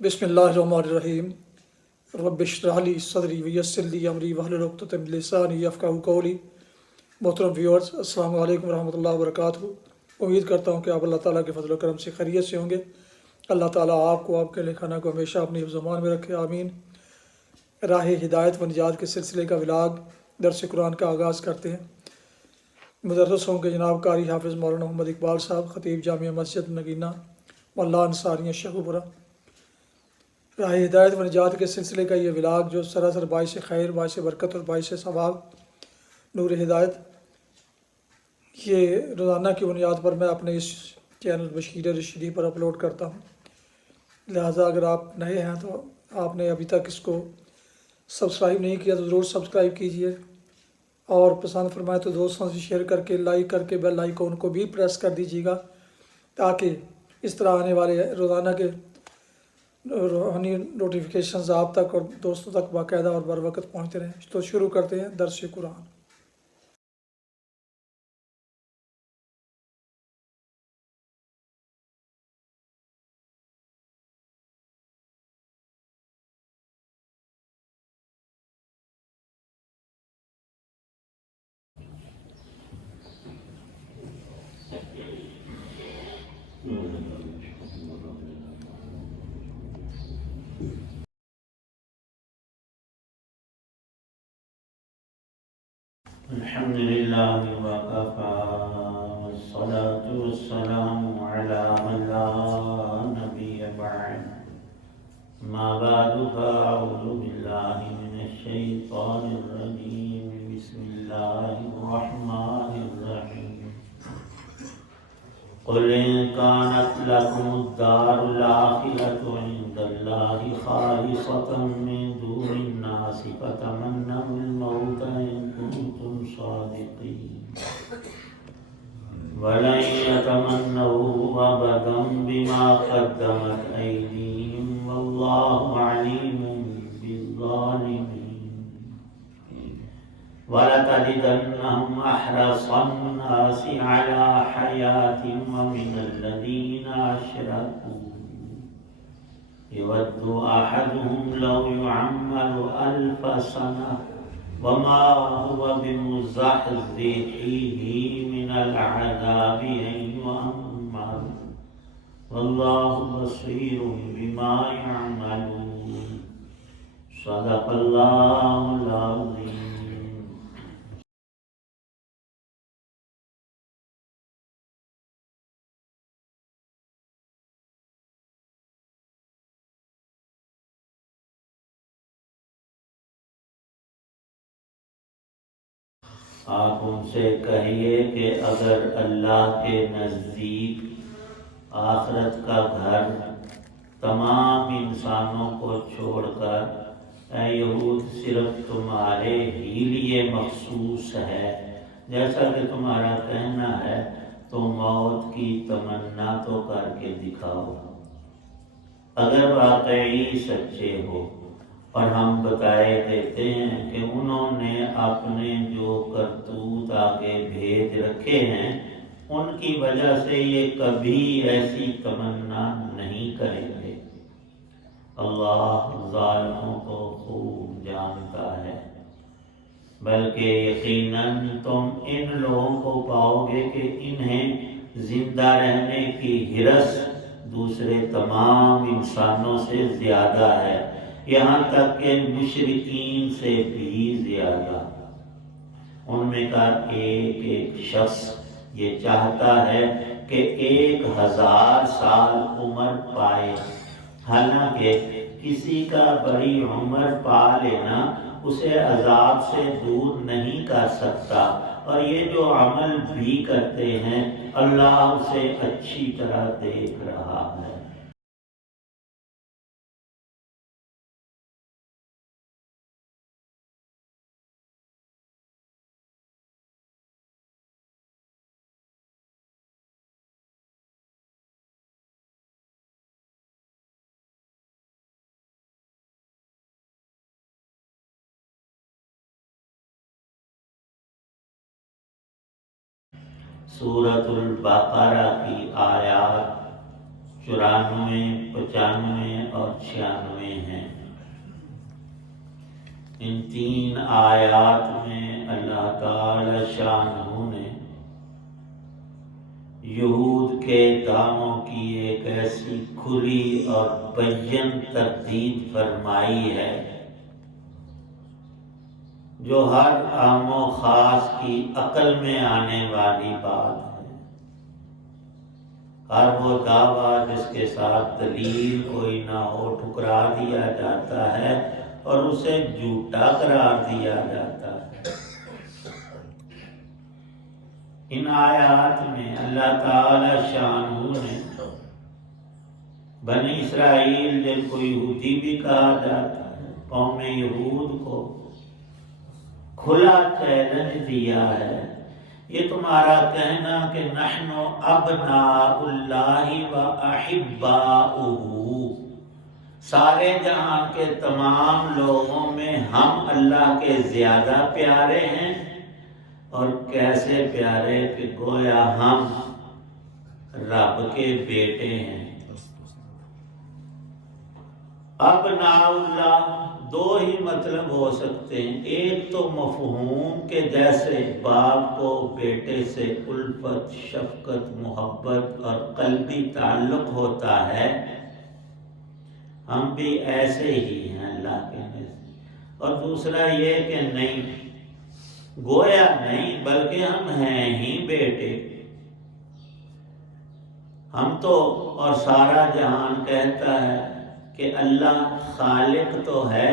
بسم اللہ الرحمن الرحیم رب اشرح لی صدری ویسر لی امری واحلل عقدۃ من لسانی یفقہوا قولی۔ محترم ویورز، السلام علیکم ورحمۃ اللہ وبرکاتہ۔ امید کرتا ہوں کہ آپ اللہ تعالیٰ کے فضل و کرم سے خیریت سے ہوں گے۔ اللہ تعالیٰ آپ کو، آپ کے لکھانہ کو ہمیشہ اپنی حفظ و امان میں رکھے، آمین۔ راہ ہدایت و نجات کے سلسلے کا ولاگ درس قرآن کا آغاز کرتے ہیں۔ مدرس ہوں گے جناب قاری حافظ مولانا محمد اقبال صاحب، خطیب جامعہ مسجد نگینہ محلہ انصاریہ شیخوپورہ۔ راہ ہدایت و نجات کے سلسلے کا یہ ولاگ جو سراسر باعث خیر، باعث برکت اور باعث ثواب، نور ہدایت، یہ روزانہ کی بنیاد پر میں اپنے اس چینل بشیر رشیدی پر اپلوڈ کرتا ہوں۔ لہٰذا اگر آپ نئے ہیں تو آپ نے ابھی تک اس کو سبسکرائب نہیں کیا تو ضرور سبسکرائب کیجئے، اور پسند فرمائے تو دوستوں سے شیئر کر کے، لائک کر کے بیل آئیکن کو بھی پریس کر دیجیے گا، تاکہ اس طرح آنے والے روزانہ کے روحانی نوٹیفیکیشنز آپ تک اور دوستوں تک باقاعدہ اور بر وقت پہنچتے رہیں۔ تو شروع کرتے ہیں درس قرآن۔ الحمد لله وكفى والصلاة والسلام على من لا نبي بعد ما بعد فأعوذ بالله من الشيطان الرجيم بسم الله الرحمن الرحيم قل إن كانت لكم الدار الآخرة عند الله خالصة من دون الناس فتمنوا الموت إن كنتم صادقين ولن يتمنوه أبدا بما قدمت أيديهم والله عليم بالظالمين ولتجدنهم أحرص الناس على حياة ومن الذين أشركوا يود أحدهم لو يعمر 1000 سنة وما هو بمزحزحه من العذاب أن يؤمر والله بصير بما يعملون صدق الله العظيم۔ آپ ان سے کہیے کہ اگر اللہ کے نزدیک آخرت کا گھر تمام انسانوں کو چھوڑ کر اے یہود صرف تمہارے ہی لیے مخصوص ہے جیسا کہ تمہارا کہنا ہے تو موت کی تمنا تو کر کے دکھاؤ اگر واقعی سچے ہو۔ اور ہم بتائے دیتے ہیں کہ انہوں نے اپنے جو کرتوت آگے بھیج رکھے ہیں ان کی وجہ سے یہ کبھی ایسی تمنا نہیں کریں گے۔ اللہ ظالموں کو خوب جانتا ہے، بلکہ یقیناً تم ان لوگوں کو پاؤ گے کہ انہیں زندہ رہنے کی ہرس دوسرے تمام انسانوں سے زیادہ ہے، یہاں تک کہ مشرکین سے بھی زیادہ۔ ان میں کا ایک ایک شخص یہ چاہتا ہے کہ 1000 سال عمر پائے، حالانکہ کسی کا بڑی عمر پا لینا اسے عذاب سے دور نہیں کر سکتا، اور یہ جو عمل بھی کرتے ہیں اللہ اسے اچھی طرح دیکھ رہا ہے۔ سورۃ البقرہ کی آیات 94, 95 اور 96 ہیں۔ ان 3 آیات میں اللہ تعالی شانہ نے یہود کے داموں کی ایک ایسی کھلی اور بین تردید فرمائی ہے جو ہر عام و خاص کی عقل میں آنے والی بات ہے۔ ہر وہ دعویٰ جس کے ساتھ دلیل کوئی نہ ہو ٹھکرا دیا جاتا ہے اور اسے جھوٹا قرار دیا جاتا ہے۔ ان آیات میں اللہ تعالی شانہ نے بنی اسرائیل جن کو یہودی بھی کہا جاتا ہے، قوم یہود کو کھلا چیلنج دیا ہے، یہ تمہارا کہنا کہ نحن ابناء اللہ و احباؤہ، سارے جہان کے تمام لوگوں میں ہم اللہ کے زیادہ پیارے ہیں، اور کیسے پیارے کہ گویا ہم رب کے بیٹے ہیں۔ ابناء اللہ 2 ہی مطلب ہو سکتے ہیں، ایک تو مفہوم کے جیسے باپ کو بیٹے سے الفت، شفقت، محبت اور قلبی تعلق ہوتا ہے، ہم بھی ایسے ہی ہیں اللہ کے نزد۔ اور دوسرا یہ کہ نہیں، گویا نہیں بلکہ ہم ہیں ہی بیٹے۔ ہم تو اور سارا جہان کہتا ہے کہ اللہ خالق تو ہے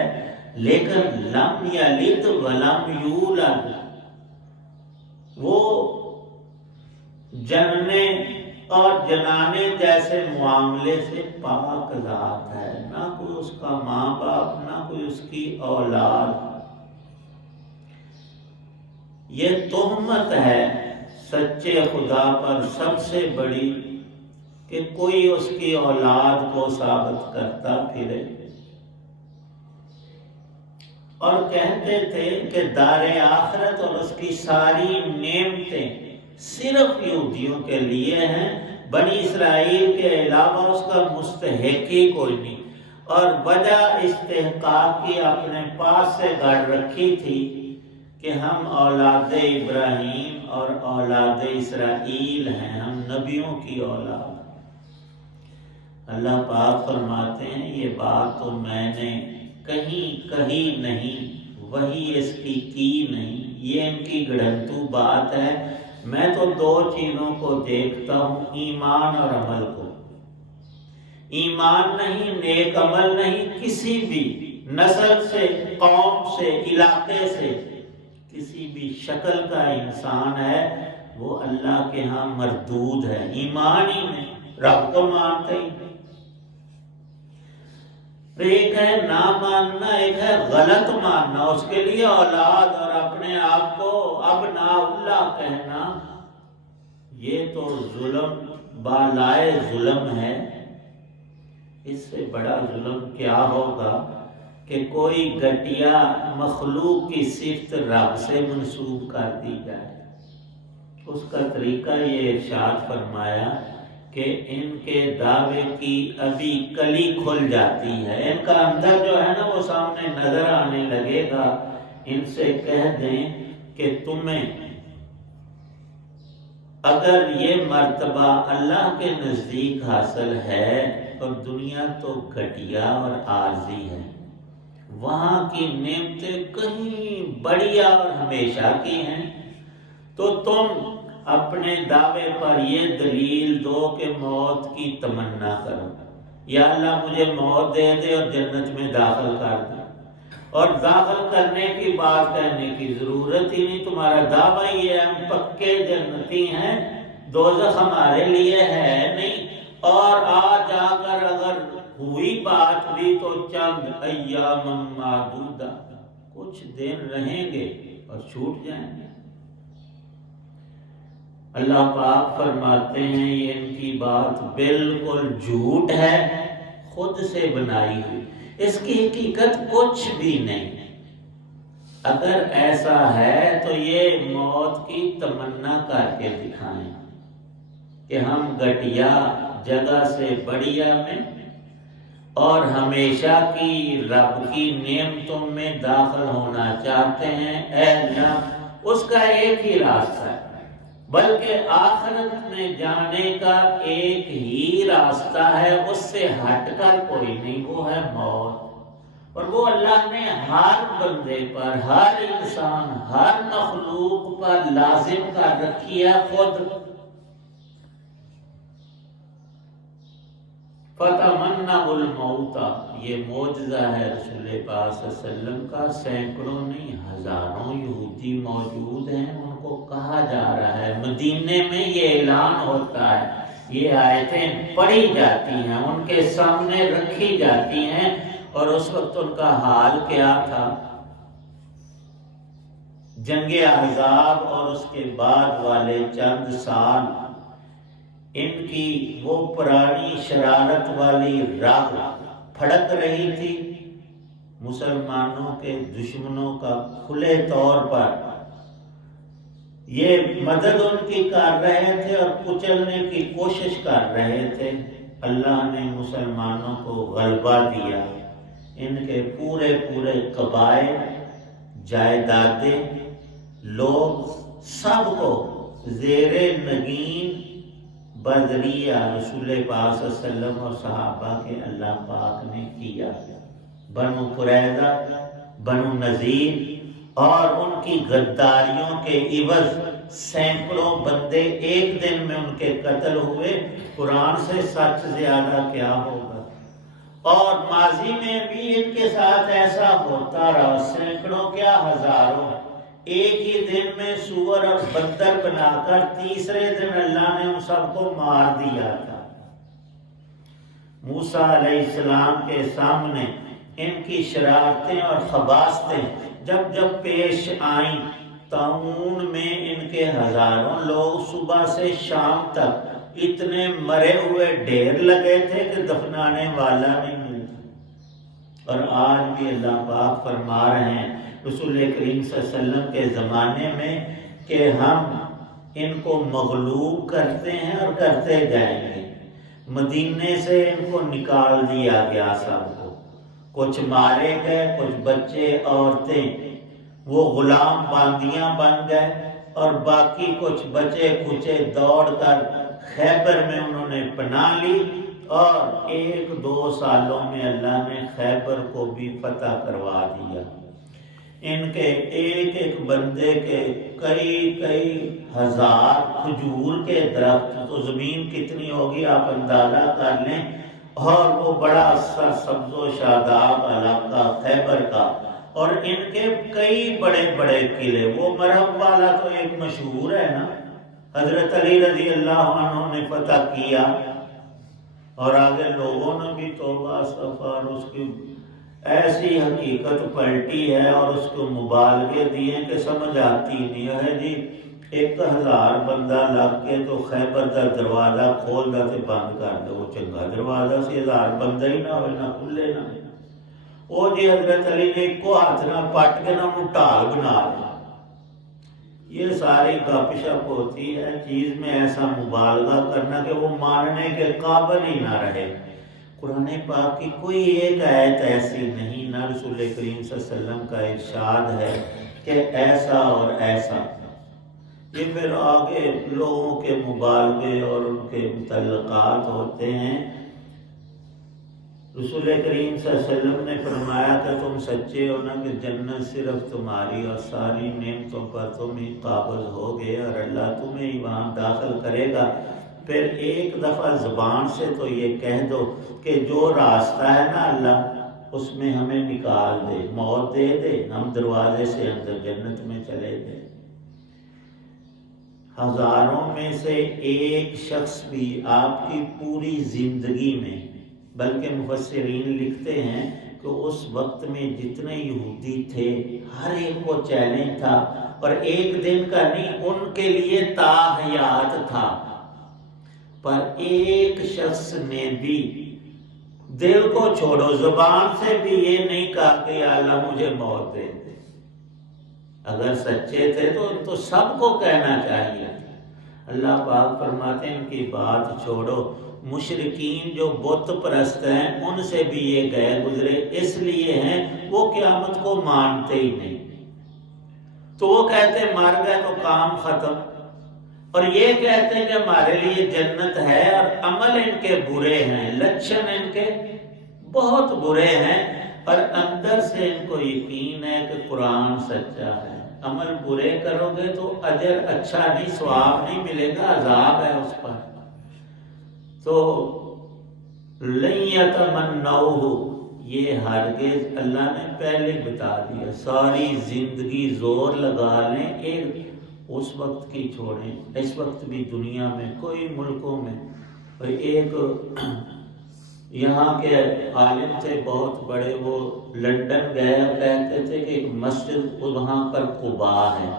لیکن لم یلد ولم یولد، وہ جننے اور جنانے جیسے معاملے سے پاک ذات ہے، نہ کوئی اس کا ماں باپ، نہ کوئی اس کی اولاد۔ یہ تہمت ہے سچے خدا پر سب سے بڑی کہ کوئی اس کی اولاد کو ثابت کرتا پھرے، اور کہتے تھے کہ دار آخرت اور اس کی ساری نعمتیں صرف یہودیوں کے لیے ہیں، بنی اسرائیل کے علاوہ اس کا مستحق ہی کوئی نہیں، اور وجہ استحقاق کی اپنے پاس سے گڑ رکھی تھی کہ ہم اولاد ابراہیم اور اولاد اسرائیل ہیں، ہم نبیوں کی اولاد۔ اللہ پاک فرماتے ہیں یہ بات تو میں نے کہیں کہی نہیں، وہی اس کی نہیں، یہ ان کی گڑھنتو بات ہے۔ میں تو 2 چیزوں کو دیکھتا ہوں، ایمان اور عمل کو۔ ایمان نہیں، نیک عمل نہیں، کسی بھی نسل سے، قوم سے، علاقے سے کسی بھی شکل کا انسان ہے وہ اللہ کے ہاں مردود ہے، ایمان ہی نہیں، رب کو مانتے ہی نہیں۔ ایک ہے نہ ماننا، ایک ہے غلط ماننا، اس کے لیے اولاد اور اپنے آپ کو ابناء اللہ کہنا، یہ تو ظلم بالائے ظلم ہے۔ اس سے بڑا ظلم کیا ہوگا کہ کوئی گھٹیا مخلوق کی صفت رب سے منسوب کر دی جائے۔ اس کا طریقہ یہ ارشاد فرمایا کہ ان کے دعوے کی ابھی کلی کھل جاتی ہے، ان کا اندر جو ہے نا وہ سامنے نظر آنے لگے گا۔ ان سے کہہ دیں کہ تمہیں اگر یہ مرتبہ اللہ کے نزدیک حاصل ہے اور دنیا تو گھٹیا اور عارضی ہے، وہاں کی نعمتیں کہیں بڑھیا اور ہمیشہ کی ہیں، تو تم اپنے دعوے پر یہ دلیل دو کہ موت کی تمنا کرو، یا اللہ مجھے موت دے دے اور جنت میں داخل کر دے، اور داخل کرنے کی بات کہنے کی ضرورت ہی نہیں، تمہارا دعویٰ یہ ہم پکے جنتی ہیں، دوزخ ہمارے لیے ہے نہیں، اور آ جا کر اگر ہوئی بات بھی تو چند ایام معدودہ، کچھ دن رہیں گے اور چھوٹ جائیں گے۔ اللہ پاک فرماتے ہیں یہ ان کی بات بالکل جھوٹ ہے، خود سے بنائی ہوئی، اس کی حقیقت کچھ بھی نہیں۔ اگر ایسا ہے تو یہ موت کی تمنا کر کے دکھائیں کہ ہم گھٹیا جگہ سے بڑھیا میں اور ہمیشہ کی رب کی نعمتوں میں داخل ہونا چاہتے ہیں، اے اللہ اس کا ایک ہی راستہ ہے، بلکہ آخرت میں جانے کا ایک ہی راستہ ہے، اس سے ہٹ کر کوئی نہیں، وہ ہے موت۔ اور وہ اللہ نے ہر بندے پر، ہر انسان، ہر مخلوق پر لازم کر رکھی ہے خود۔ فَتَمَنَّوُا الْمَوْتَ، یہ معجزہ ہے رسول پاک صلی اللہ علیہ وسلم کا، سینکڑوں نہیں ہزاروں یہودی موجود ہیں، ان کو کہا جا رہا ہے، مدینے میں یہ اعلان ہوتا ہے، یہ آیتیں پڑھی جاتی ہیں، ان کے سامنے رکھی جاتی ہیں، اور اس وقت ان کا حال کیا تھا؟ جنگ احزاب اور اس کے بعد والے چند سال ان کی وہ پرانی شرارت والی راہ پھڑک رہی تھی، مسلمانوں کے دشمنوں کا کھلے طور پر یہ مدد ان کی کر رہے تھے اور کچلنے کی کوشش کر رہے تھے۔ اللہ نے مسلمانوں کو غلبہ دیا، ان کے پورے قبائل، جائیدادیں، لوگ سب کو زیر نگین بذریعہ رسول پاک صلی اللہ علیہ وسلم اور صحابہ کے اللہ پاک نے کیا۔ بنو قریظہ، بنو نذیر اور ان کی غداریوں کے عوض سینکڑوں بندے ایک دن میں ان کے قتل ہوئے، قرآن سے سچ زیادہ کیا ہوگا؟ اور ماضی میں بھی ان کے ساتھ ایسا ہوتا رہا، سینکڑوں کیا ہزاروں، ایک ہی دن میں سور اور بندر بنا کر تیسرے دن اللہ نے ان سب کو مار دیا تھا۔ موسیٰ علیہ السلام کے سامنے ان کی شرارتیں اور خباثتیں جب جب پیش آئیں، طاعون میں ان کے ہزاروں لوگ صبح سے شام تک اتنے مرے ہوئے ڈھیر لگے تھے کہ دفنانے والا نہیں ملتا۔ اور آج بھی اللہ پاک فرما رہے ہیں رسول کریم صلی اللہ علیہ وسلم کے زمانے میں کہ ہم ان کو مغلوب کرتے ہیں اور کرتے جائیں گے۔ مدینے سے ان کو نکال دیا گیا، سب کو، کچھ مارے گئے، کچھ بچے عورتیں وہ غلام باندیاں بن گئے، اور باقی کچھ بچے کچے دوڑ کر خیبر میں انہوں نے پناہ لی، اور 1-2 سالوں میں اللہ نے خیبر کو بھی فتح کروا دیا۔ ان کے ایک ایک بندے کے کئی ہزار کھجور کے درخت، تو زمین کتنی ہوگی آپ اندازہ کر لیں، اور وہ بڑا سرسبز و شاداب علاقہ خیبر کا، اور ان کے کئی بڑے بڑے قلعے، وہ مرہب والا تو ایک مشہور ہے نا، حضرت علی رضی اللہ عنہ نے فتح کیا، اور آگے لوگوں نے بھی توبہ استغفار، اس کی ایسی حقیقت پلٹی ہے اور اس کو مبالغے دیے کہ سمجھ آتی نہیں ہے جی 1000 بندہ لگ کے تو خیبر دا دروازہ کھول دا تے بند کر دے، وہ چنگا دروازہ سی، 1000 بندہ ہی نہ ہوئے، نہ کھلے نہ، وہ جی حضرت علی نے ایک کو ہاتھ نہ پٹ کے نہ انہوں ٹال بنا دیا۔ یہ ساری گپ شپ ہوتی ہے، چیز میں ایسا مبالغہ کرنا کہ وہ ماننے کے قابل ہی نہ رہے۔ قرآن پاک کی کوئی ایک آیت ایسی نہیں، نہ رسول کریم صلی اللہ علیہ وسلم کا ارشاد ہے کہ ایسا اور ایسا۔ یہ پھر آگے لوگوں کے مبالغے اور ان کے متعلقات ہوتے ہیں۔ رسول کریم صلی اللہ علیہ وسلم نے فرمایا کہ تم سچے ہو نا کہ جنت صرف تمہاری اور ساری نعمتوں پر تم ہی قابض ہوگے اور اللہ تمہیں ہی وہاں داخل کرے گا۔ پھر ایک دفعہ زبان سے تو یہ کہہ دو کہ جو راستہ ہے نا اللہ اس میں ہمیں نکال دے، موت دے دے، ہم دروازے سے اندر جنت میں چلے جائیں۔ ہزاروں میں سے ایک شخص بھی آپ کی پوری زندگی میں، بلکہ مفسرین لکھتے ہیں کہ اس وقت میں جتنے یہودی تھے ہر ایک کو چیلنج تھا، اور ایک دن کا نہیں، ان کے لیے تا حیات تھا، پر ایک شخص نے بھی دل کو چھوڑو، زبان سے بھی یہ نہیں کہا کہ یا اللہ مجھے موت دے دے۔ اگر سچے تھے تو سب کو کہنا چاہیے۔ اللہ پاک فرماتے ہیں ان کی بات چھوڑو، مشرکین جو بت پرست ہیں ان سے بھی یہ گئے گزرے اس لیے ہیں وہ قیامت کو مانتے ہی نہیں. تو وہ کہتے ہیں مر گئے تو کام ختم، اور یہ کہتے ہیں کہ ہمارے لیے جنت ہے، اور عمل ان کے برے ہیں، لچھن ان کے بہت برے ہیں، اور اندر سے ان کو یقین ہے کہ قرآن سچا ہے. عمل برے کرو گے تو اجر اچھا نہیں، ثواب نہیں ملے گا، عذاب ہے اس پر. تو لن یتمنوہ، یہ ہرگز اللہ نے پہلے بتا دیا. ساری زندگی زور لگا لیں، ایک اس وقت کی چھوڑیں، اس وقت بھی دنیا میں کوئی ملکوں میں. اور ایک یہاں کے عالم تھے بہت بڑے، وہ لندن گئے اور کہتے تھے کہ ایک مسجد وہاں پر قباء ہے،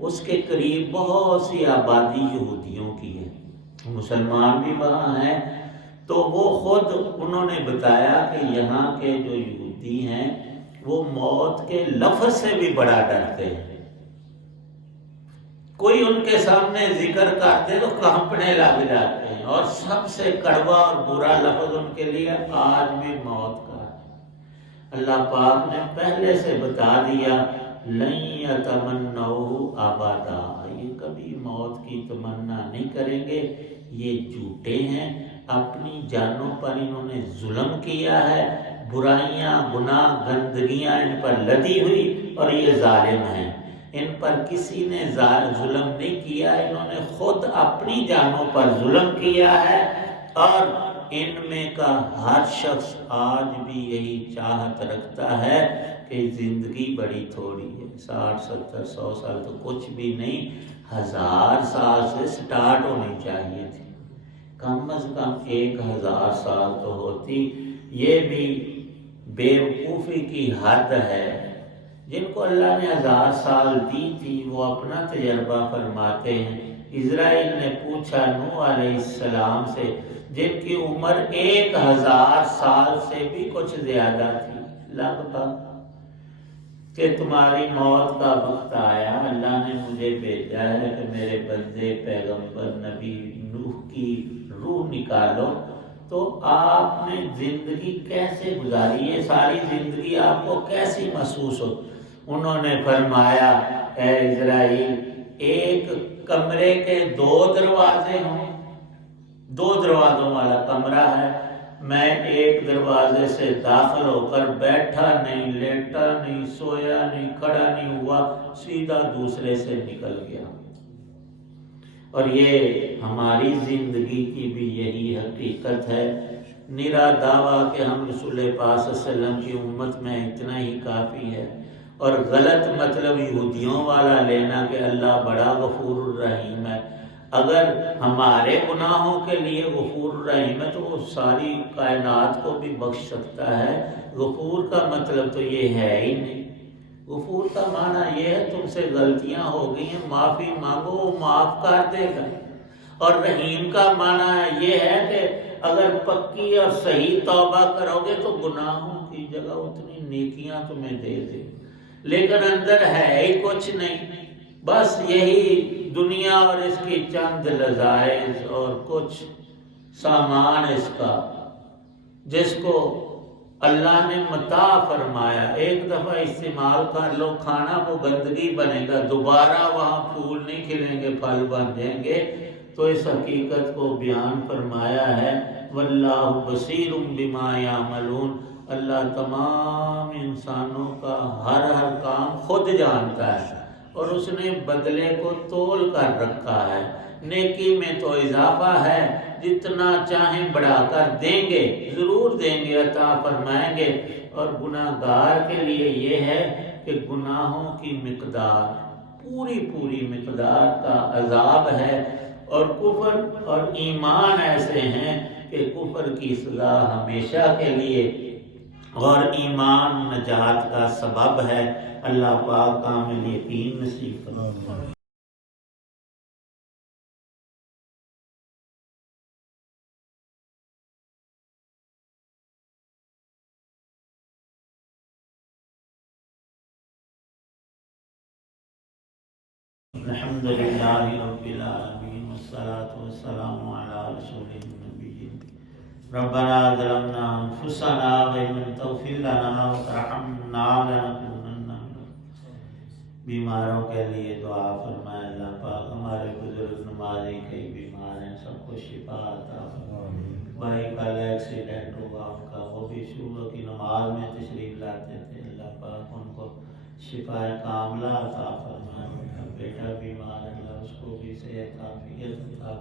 اس کے قریب بہت سی آبادی یہودیوں کی ہے، مسلمان بھی وہاں ہیں. تو وہ خود انہوں نے بتایا کہ یہاں کے جو یہودی ہیں وہ موت کے لفظ سے بھی بڑا ڈرتے ہیں. کوئی ان کے سامنے ذکر کرتے تو کانپنے لگ جاتے ہیں، اور سب سے کڑوا اور برا لفظ ان کے لیے آج بھی موت کا ہے. اللہ پاک نے پہلے سے بتا دیا لن یتمنوہ ابدا، یہ کبھی موت کی تمنا نہیں کریں گے. یہ جھوٹے ہیں، اپنی جانوں پر انہوں نے ظلم کیا ہے، برائیاں گناہ گندگیاں ان پر لدی ہوئی، اور یہ ظالم ہیں. ان پر کسی نے ظلم نہیں کیا، انہوں نے خود اپنی جانوں پر ظلم کیا ہے. اور ان میں کا ہر شخص آج بھی یہی چاہت رکھتا ہے کہ زندگی بڑی تھوڑی ہے، 60 70 100 سال تو کچھ بھی نہیں، 1000 سال سے سٹارٹ ہونی چاہیے تھی، کم از کم 1000 سال تو ہوتی. یہ بھی بے وقوفی کی حد ہے. جن کو اللہ نے 1000 سال دی تھی وہ اپنا تجربہ فرماتے ہیں. اسرائیل نے پوچھا نوح علیہ السلام سے، جن کی عمر 1000 سال سے بھی کچھ زیادہ تھی لگ بھگ، کہ تمہاری موت کا وقت آیا، اللہ نے مجھے بھیجا ہے کہ میرے بندے پیغمبر نبی نوح کی روح نکالو. تو آپ نے زندگی کیسے گزاری، یہ ساری زندگی آپ کو کیسی محسوس ہو؟ انہوں نے فرمایا اے اسرائیل، ایک کمرے کے 2 دروازے ہوں، 2 دروازوں والا کمرہ ہے، میں ایک دروازے سے داخل ہو کر بیٹھا نہیں، لیٹا نہیں، سویا نہیں، کھڑا نہیں ہوا، سیدھا دوسرے سے نکل گیا. اور یہ ہماری زندگی کی بھی یہی حقیقت ہے. نرا دعویٰ کہ ہم رسول پاک صلی اللہ علیہ وسلم کی امت میں اتنا ہی کافی ہے، اور غلط مطلب یہودیوں والا لینا کہ اللہ بڑا غفور الرحیم ہے. اگر ہمارے گناہوں کے لیے غفور الرحیم ہے تو وہ ساری کائنات کو بھی بخش سکتا ہے. غفور کا مطلب تو یہ ہے ہی نہیں. غفور کا معنی یہ ہے تم سے غلطیاں ہو گئی ہیں، معافی مانگو، وہ معاف کر دے گا. اور رحیم کا معنی یہ ہے کہ اگر پکی اور صحیح توبہ کرو گے تو گناہوں کی جگہ اتنی نیکیاں تمہیں دے دے. لیکن اندر ہے ہی کچھ نہیں، بس یہی دنیا اور اس کی چند لذائذ اور کچھ سامان اس کا، جس کو اللہ نے متاع فرمایا. ایک دفعہ استعمال کر لو، کھانا وہ گندگی بنے گا، دوبارہ وہاں پھول نہیں کھلیں گے، پھل بن جائیں گے. تو اس حقیقت کو بیان فرمایا ہے واللہ بصیر بما یعملون. اللہ تمام انسانوں کا ہر کام خود جانتا ہے، اور اس نے بدلے کو تول کر رکھا ہے. نیکی میں تو اضافہ ہے، جتنا چاہیں بڑھا کر دیں گے، ضرور دیں گے، عطا فرمائیں گے. اور گناہ گار کے لیے یہ ہے کہ گناہوں کی مقدار پوری مقدار کا عذاب ہے. اور کفر اور ایمان ایسے ہیں کہ کفر کی سزا ہمیشہ کے لیے، اور ایمان نجات کا سبب ہے. اللہ پاک کامل یقین نصیب فرمائے. الحمدللہ رب العالمین والصلاة والسلام علی رسول النبی ربنا ظلمنا انفسنا وان لم تغفر لنا وترحمنا لنكونن من بیماروں کے لیے دعا فرمائے اللہ پاک. ہمارے بزرگ نمازی کئی بیمار ہیں, سب کو شفا عطا فرمائے. بھائی کل ایکسیڈنٹ ہوا ان کا, وہ بھی صبح کی نماز میں تشریف لاتے تھے. اللہ پاک ان کو شفا کاملہ عطا فرمائے. ان کا بیٹا بیمار ہے, اللہ اس کو بھی صحت عافیت عطا.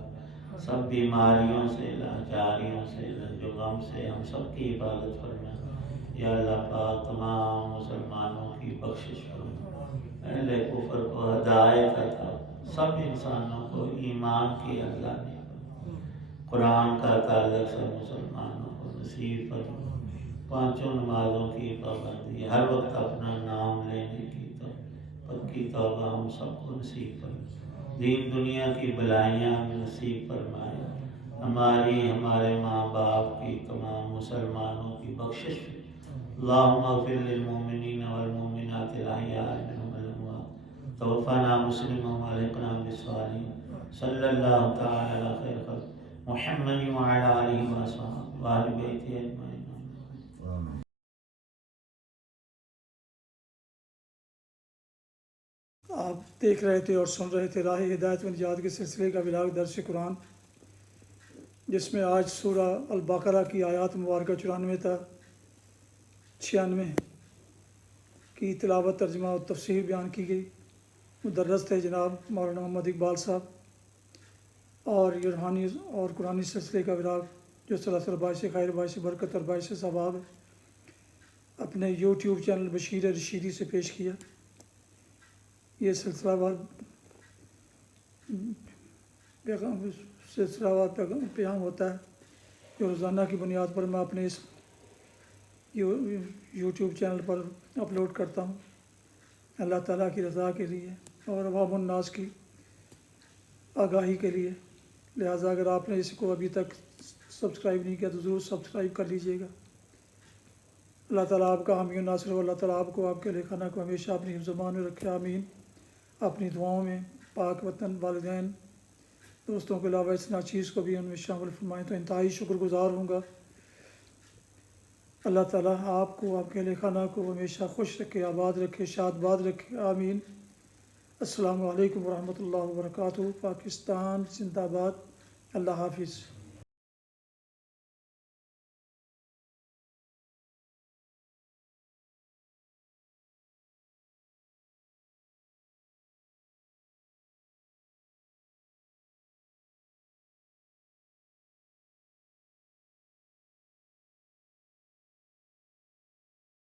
سب بیماریوں سے, لاچاریوں سے, رنج و غم سے ہم سب کی حفاظت فرمائے. یا اللہ پاک تمام مسلمانوں کی بخشش فرمائے. اہل کفر کو ہدایت عطا, سب انسانوں کو ایمان کی اللہ نے قرآن کا تعلق سب مسلمانوں کو نصیب فرمائے. پانچوں نمازوں کی پابندی, ہر وقت اپنا نام لینے کی تو پکی توبہ ہم سب کو نصیب فرمائے. دین دنیا کی بلائیاں نصیب فرمائے. ہمارے ماں باپ کی, تمام مسلمانوں کی بخشش. اللہم اغفر للمؤمنین والمؤمنات الاحیاء منہم والاموات, توفنا مسلما والحقنا بالصالحین. صلی اللہ تعالی علی خیر خلق محمد وعلی آلہ وصحبہ وآل بیتہ اجمعین. آپ دیکھ رہے تھے اور سن رہے تھے راہ ہدایت و نجات کے سلسلے کا ولاگ درس قرآن, جس میں آج سورہ البقرہ کی آیات مبارکہ 94 تا 96 کی تلاوت, ترجمہ اور تفسیر بیان کی گئی. مدرس تھے جناب مولانا محمد اقبال صاحب, اور یہ روحانی اور قرآنی سلسلے کا ولاگ جو سلسلہ باعث خیر, باعث برکت اور باعث ثواب اپنے یوٹیوب چینل بشیر رشیدی سے پیش کیا. یہ سلسلہ وار پیغام ہوتا ہے جو روزانہ کی بنیاد پر میں اپنے اس یوٹیوب چینل پر اپلوڈ کرتا ہوں, اللہ تعالیٰ کی رضا کے لیے اور عوام الناس کی آگاہی کے لیے. لہٰذا اگر آپ نے اس کو ابھی تک سبسکرائب نہیں کیا تو ضرور سبسکرائب کر لیجیے گا. اللہ تعالیٰ آپ کا حامی و ناصر ہو. اللہ تعالیٰ آپ کو, آپ کے خانہ کو ہمیشہ اپنی حفظ و امان میں رکھے, آمین. اپنی دعاؤں میں پاک وطن, والدین, دوستوں کے علاوہ اس ناچیز کو بھی ان میں شامل فرمائیں تو انتہائی شکر گزار ہوں گا. اللہ تعالیٰ آپ کو, آپ کے اہل خانہ کو ہمیشہ خوش رکھے, آباد رکھے, شاد باد رکھے, آمین. السلام علیکم ورحمۃ اللہ وبرکاتہ. پاکستان زندہ باد. اللہ حافظ.